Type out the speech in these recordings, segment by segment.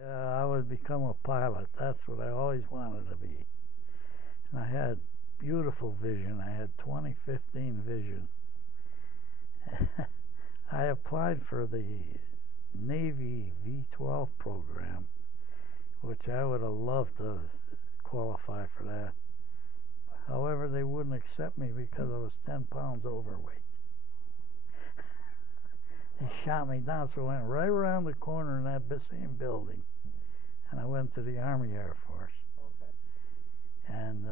Yeah, I would become a pilot. That's what I always wanted to be. And I had beautiful vision. I had 2015 vision. I applied for the Navy V-12 program, which I would have loved to qualify for that. However, they wouldn't accept me because I was 10 pounds overweight. They shot me down, so I went right around the corner in that same building, and I went to the Army Air Force. Okay. And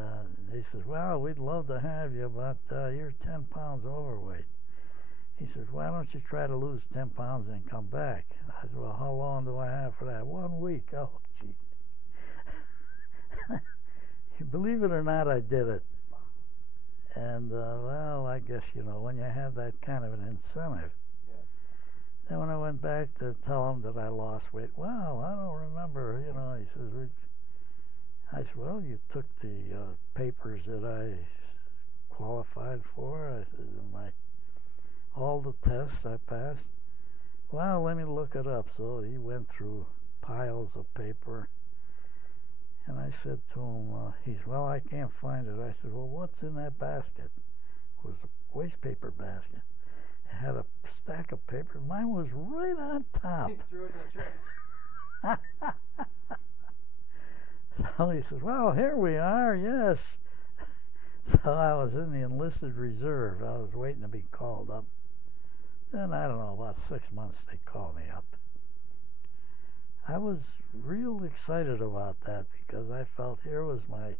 they said, well, we'd love to have you, but you're 10 pounds overweight. He says, why don't you try to lose 10 pounds and come back? And I said, well, how long do I have for that? 1 week. Oh, gee. Believe it or not, I did it. And, well, I guess, when you have that kind of an incentive. Yeah. Then when I went back to tell him that I lost weight, well, I don't remember, he says, I said, well, you took the papers that I qualified for. I said, all the tests I passed. Well, let me look it up. So he went through piles of paper. And I said to him, he said, well, I can't find it. I said, well, what's in that basket? It was a waste paper basket. It had a stack of paper. Mine was right on top. He threw it in the trash. So he says, well, here we are, yes. So I was in the enlisted reserve. I was waiting to be called up. Then, I don't know, about 6 months they called me up. I was real excited about that because I felt here was my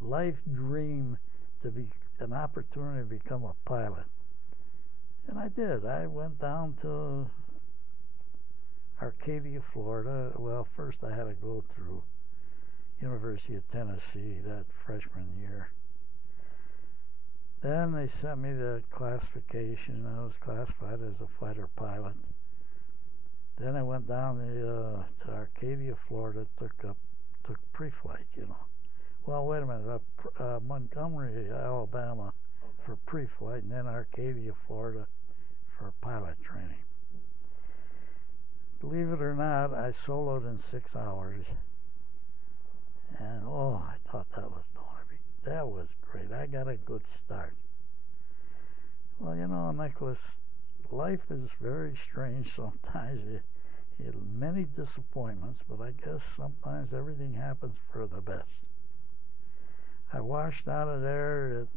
life dream to be an opportunity to become a pilot. And I did. I went down to Arcadia, Florida. Well, first I had to go through University of Tennessee that freshman year. Then they sent me the classification. I was classified as a fighter pilot. Then I went down to Arcadia, Florida, took pre-flight, Well, wait a minute, Montgomery, Alabama for pre-flight, and then Arcadia, Florida for pilot training. Believe it or not, I soloed in 6 hours. And, I thought that was great. I got a good start. Well, Nicholas, life is very strange sometimes. Many disappointments, but I guess sometimes everything happens for the best. I washed out of there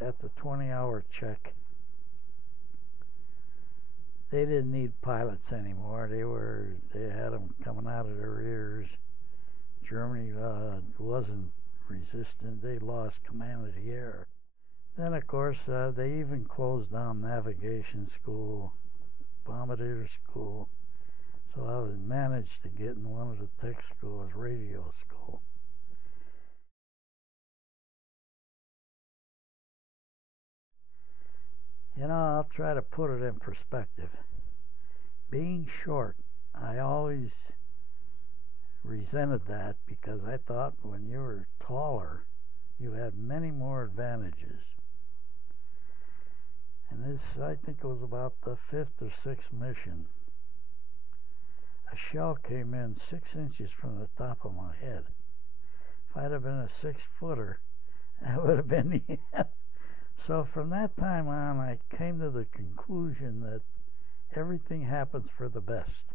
at the 20-hour check. They didn't need pilots anymore. They had them coming out of their ears. Germany wasn't resistant. They lost command of the air. Then, of course, they even closed down navigation school, bombardier school. So I managed to get in one of the tech schools, radio school. I'll try to put it in perspective. Being short, I always resented that because I thought when you were taller, you had many more advantages. And this, I think it was about the 5th or 6th mission. A shell came in 6 inches from the top of my head. If I'd have been a 6-footer, that would have been the end. So from that time on, I came to the conclusion that everything happens for the best.